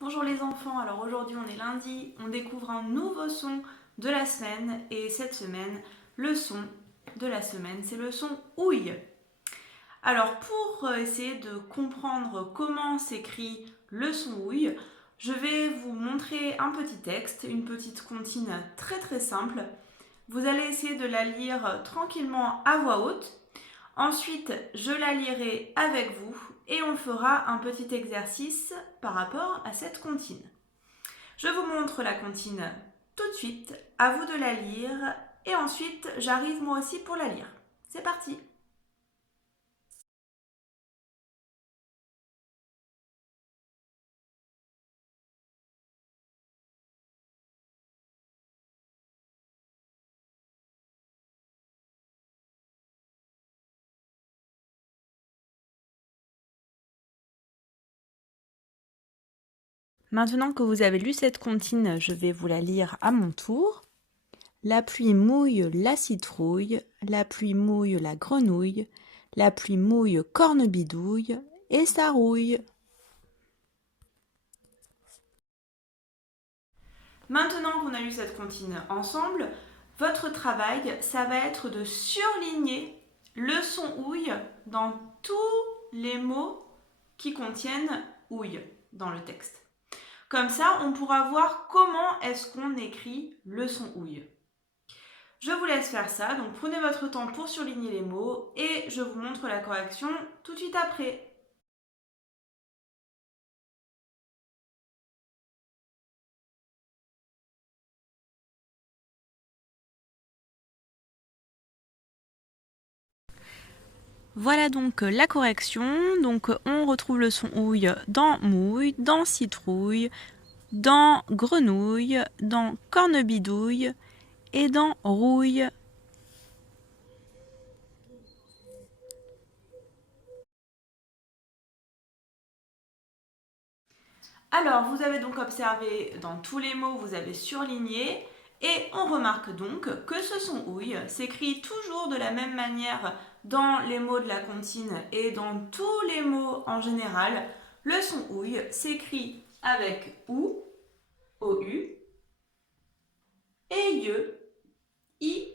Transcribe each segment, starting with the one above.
Bonjour les enfants, alors aujourd'hui on est lundi, on découvre un nouveau son de la semaine et cette semaine, le son de la semaine, c'est le son ouille. Alors pour essayer de comprendre comment s'écrit le son ouille, je vais vous montrer un petit texte, une petite comptine très simple. Vous allez essayer de la lire tranquillement à voix haute. Ensuite, je la lirai avec vous et on fera un petit exercice par rapport à cette comptine. Je vous montre la comptine tout de suite, à vous de la lire et ensuite j'arrive moi aussi pour la lire. C'est parti! Maintenant que vous avez lu cette comptine, je vais vous la lire à mon tour. La pluie mouille la citrouille, la pluie mouille la grenouille, la pluie mouille cornebidouille et ça rouille. Maintenant qu'on a lu cette comptine ensemble, votre travail, ça va être de surligner le son ouille dans tous les mots qui contiennent ouille dans le texte. Comme ça, on pourra voir comment est-ce qu'on écrit le son ouille. Je vous laisse faire ça, donc prenez votre temps pour surligner les mots et je vous montre la correction tout de suite après. Voilà donc la correction. Donc on retrouve le son ouille dans mouille, dans citrouille, dans grenouille, dans cornebidouille et dans rouille. Alors, vous avez donc observé dans tous les mots, vous avez surligné et on remarque donc que ce son ouille s'écrit toujours de la même manière dans les mots de la comptine et dans tous les mots en général. Le son ouille s'écrit avec OU, OU, et IE, I,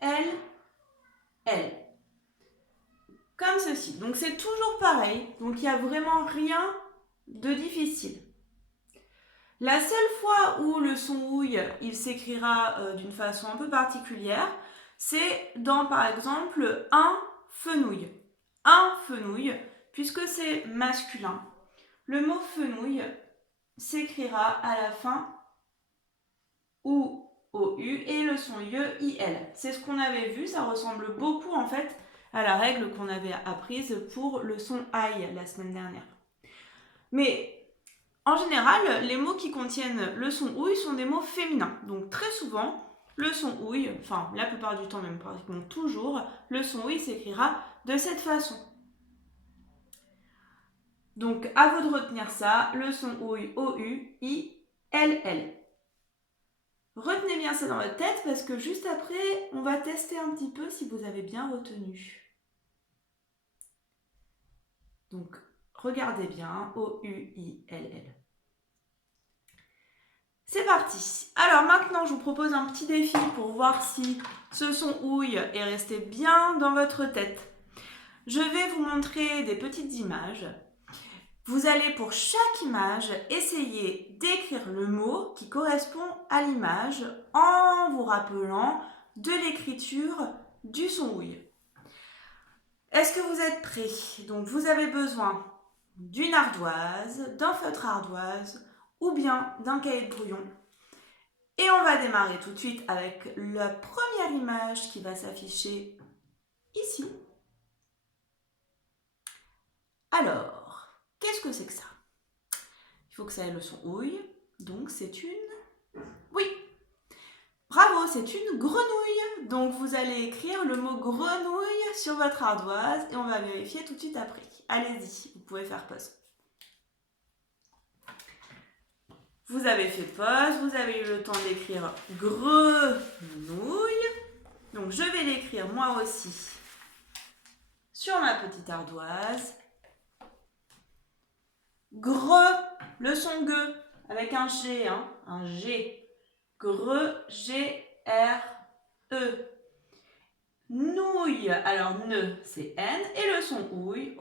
L, L. Comme ceci. Donc c'est toujours pareil. Donc il n'y a vraiment rien de difficile. La seule fois où le son ouille, il s'écrira d'une façon un peu particulière, c'est dans par exemple un fenouil. Un fenouil, puisque c'est masculin. Le mot fenouil s'écrira à la fin OU et le son IE. C'est ce qu'on avait vu, ça ressemble beaucoup en fait à la règle qu'on avait apprise pour le son aïe la semaine dernière. Mais en général, les mots qui contiennent le son ouille sont des mots féminins. Donc très souvent, le son ouille, enfin la plupart du temps même pratiquement toujours, le son ouille s'écrira de cette façon. Donc à vous de retenir ça, le son ouille OU-I-L-L. Retenez bien ça dans votre tête parce que juste après, on va tester un petit peu si vous avez bien retenu. Donc regardez bien, OU-I-L-L. C'est parti. Alors maintenant, je vous propose un petit défi pour voir si ce son ouille est resté bien dans votre tête. Je vais vous montrer des petites images. Vous allez pour chaque image essayer d'écrire le mot qui correspond à l'image en vous rappelant de l'écriture du son ouille. Est-ce que vous êtes prêts? Donc vous avez besoin d'une ardoise, d'un feutre ardoise ou bien d'un cahier de brouillon. Et on va démarrer tout de suite avec la première image qui va s'afficher ici. Alors, qu'est-ce que c'est que ça? Il faut que ça ait le son ouille, donc c'est une... Oui, bravo, c'est une grenouille. Donc vous allez écrire le mot grenouille sur votre ardoise et on va vérifier tout de suite après. Allez-y, vous pouvez faire pause. Vous avez fait pause, vous avez eu le temps d'écrire grenouille. Donc je vais l'écrire moi aussi sur ma petite ardoise. Grenouille. Le son G avec un G, hein, un G. Gre, G-R-E. Nouille, alors ne, c'est N. Et le son ouille,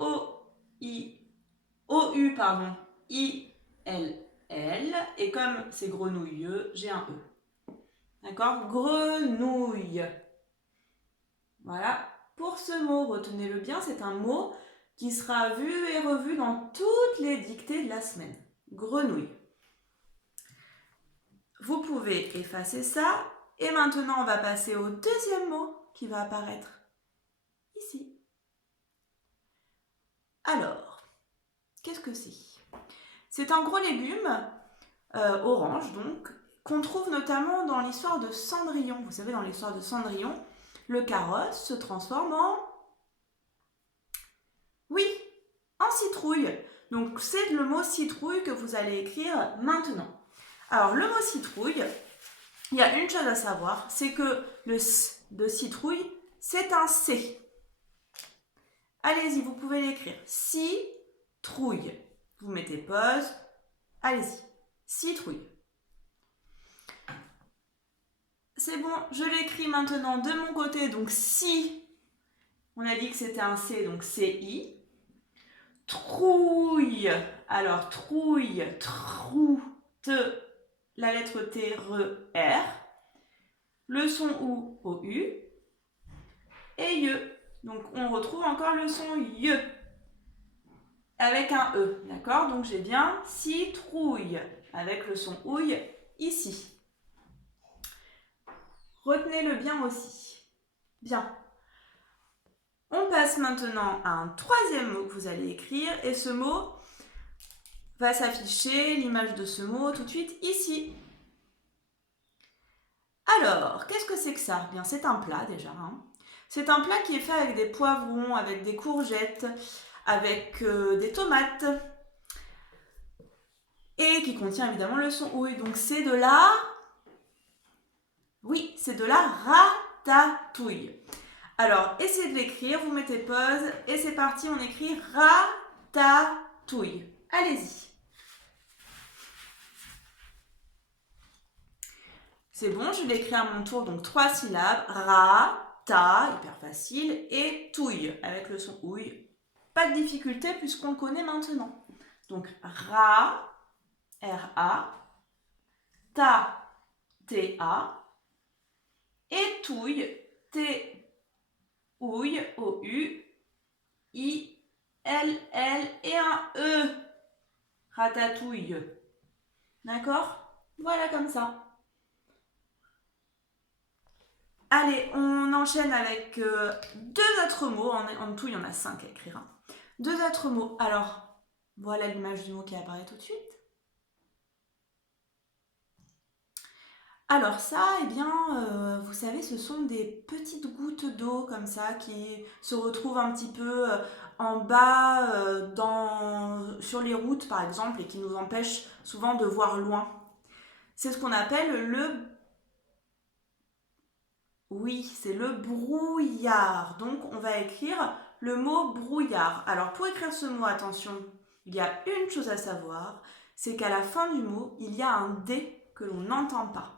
O-U, pardon, I-L-L. Et comme c'est grenouilleux, j'ai un E. D'accord? Grenouille. Voilà. Pour ce mot, retenez-le bien, c'est un mot qui sera vu et revu dans toutes les dictées de la semaine. Grenouille. Vous pouvez effacer ça. Et maintenant, on va passer au deuxième mot qui va apparaître ici. Alors, qu'est-ce que c'est? C'est un gros légume, orange donc, qu'on trouve notamment dans l'histoire de Cendrillon. Vous savez, dans l'histoire de Cendrillon, le carrosse se transforme en... Oui, en citrouille. Donc, c'est le mot citrouille que vous allez écrire maintenant. Alors, le mot citrouille, il y a une chose à savoir, c'est que le S de citrouille, c'est un C. Allez-y, vous pouvez l'écrire. Citrouille. Vous mettez pause. Allez-y. Citrouille. C'est bon, je l'écris maintenant de mon côté. Donc, si, on a dit que c'était un C, donc C-I. Trouille. Alors, trouille, trou, te, la lettre T, R. Le son OU, O-U. Et YE. Donc, on retrouve encore le son YE. Avec un E, d'accord? Donc, j'ai bien citrouille. Avec le son ouille ici. Retenez-le bien aussi. Bien. On passe maintenant à un troisième mot que vous allez écrire. Et ce mot va s'afficher, l'image de ce mot, tout de suite ici. Alors, qu'est-ce que c'est que ça? Bien, c'est un plat déjà. Hein. C'est un plat qui est fait avec des poivrons, avec des courgettes, avec des tomates. Et qui contient évidemment le son ouille. Donc, c'est de la... Oui, c'est de la ratatouille. Alors, essayez de l'écrire, vous mettez pause et c'est parti, on écrit ratatouille. Allez-y. C'est bon, je l'écris à mon tour, donc 3 syllabes. Rata, hyper facile, et touille, avec le son ouille. Pas de difficulté puisqu'on le connaît maintenant. Donc, R-A, ta, T-A, et touille, T-ouille, O-U, I-L-L et un E. Ratatouille. D'accord? Voilà comme ça. Allez, on enchaîne avec 2 autres mots. En tout, il y en a 5 à écrire. 2 autres mots. Alors, voilà l'image du mot qui apparaît tout de suite. Alors ça, eh bien, vous savez, ce sont des petites gouttes d'eau comme ça qui se retrouvent un petit peu en bas sur les routes, par exemple, et qui nous empêchent souvent de voir loin. C'est ce qu'on appelle le... Oui, c'est le brouillard. Donc, on va écrire le mot brouillard. Alors, pour écrire ce mot, attention, il y a une chose à savoir, c'est qu'à la fin du mot, il y a un D que l'on n'entend pas.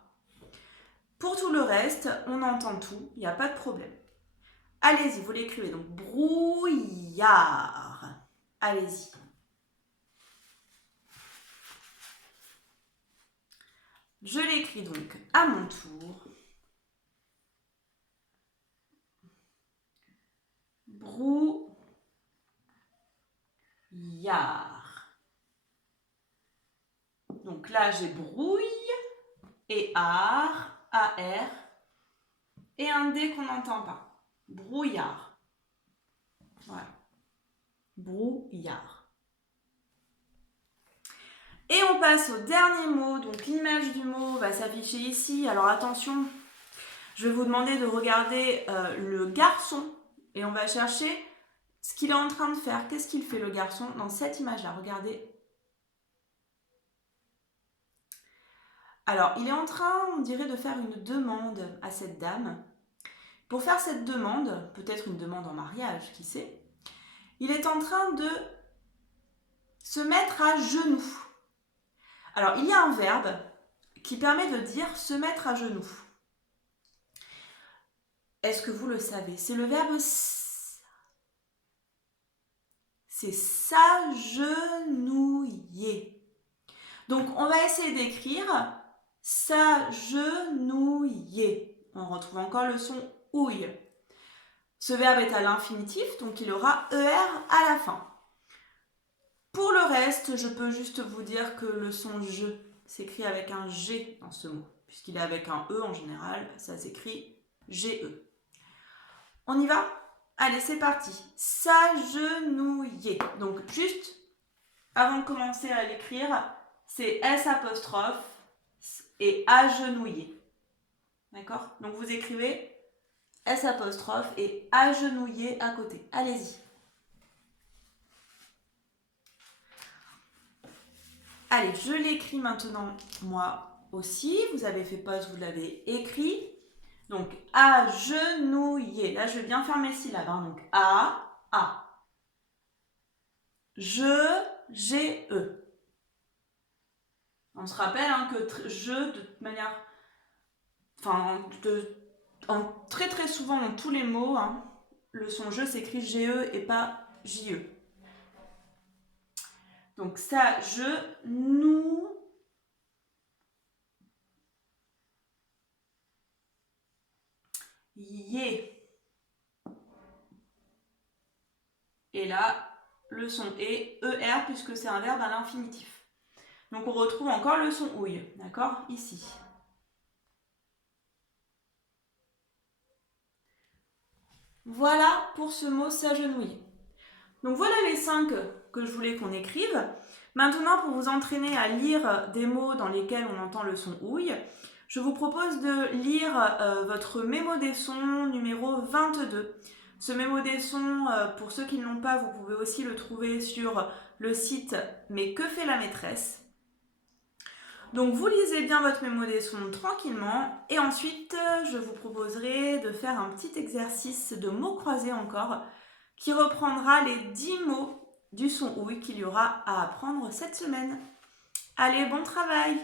Pour tout le reste, on entend tout, il n'y a pas de problème. Allez-y, vous l'écrivez donc brouillard. Allez-y. Je l'écris donc à mon tour. Brouillard. Donc là, j'ai brouille et ar, A-R, et un D qu'on n'entend pas. Brouillard. Voilà. Brouillard. Et on passe au dernier mot. Donc l'image du mot va s'afficher ici. Alors attention, je vais vous demander de regarder le garçon. Et on va chercher ce qu'il est en train de faire. Qu'est-ce qu'il fait le garçon dans cette image-là? Regardez. Alors, il est en train, on dirait, de faire une demande à cette dame. Pour faire cette demande, peut-être une demande en mariage, qui sait, il est en train de se mettre à genoux. Alors, il y a un verbe qui permet de dire se mettre à genoux. Est-ce que vous le savez? C'est le verbe c'est s'agenouiller. Donc, on va essayer d'écrire s'agenouiller. On retrouve encore le son ouille. Ce verbe est à l'infinitif, donc il aura ER à la fin. Pour le reste, je peux juste vous dire que le son je s'écrit avec un G dans ce mot. Puisqu'il est avec un E en général, ça s'écrit GE. On y va? Allez, c'est parti. S'agenouiller. Donc, juste avant de commencer à l'écrire, c'est S apostrophe et agenouiller. D'accord? Donc, vous écrivez S apostrophe et agenouiller à côté. Allez-y. Allez, je l'écris maintenant moi aussi. Vous avez fait pause, vous l'avez écrit. Donc, agenouiller. Là, je vais bien faire mes syllabes. Hein. Donc, A. Je, G-E. On se rappelle hein, que je, de toute manière, très très souvent dans tous les mots, hein, le son je s'écrit G-E et pas J-E. Donc, ça, je, nous. Yé. Et là, le son est ER puisque c'est un verbe à l'infinitif. Donc on retrouve encore le son ouille, d'accord? Ici. Voilà pour ce mot s'agenouiller. Donc voilà les 5 que je voulais qu'on écrive. Maintenant, pour vous entraîner à lire des mots dans lesquels on entend le son ouille, je vous propose de lire votre mémo des sons numéro 22. Ce mémo des sons, pour ceux qui ne l'ont pas, vous pouvez aussi le trouver sur le site Mais que fait la maîtresse? Donc vous lisez bien votre mémo des sons tranquillement et ensuite je vous proposerai de faire un petit exercice de mots croisés encore qui reprendra les 10 mots du son ouïe qu'il y aura à apprendre cette semaine. Allez, bon travail!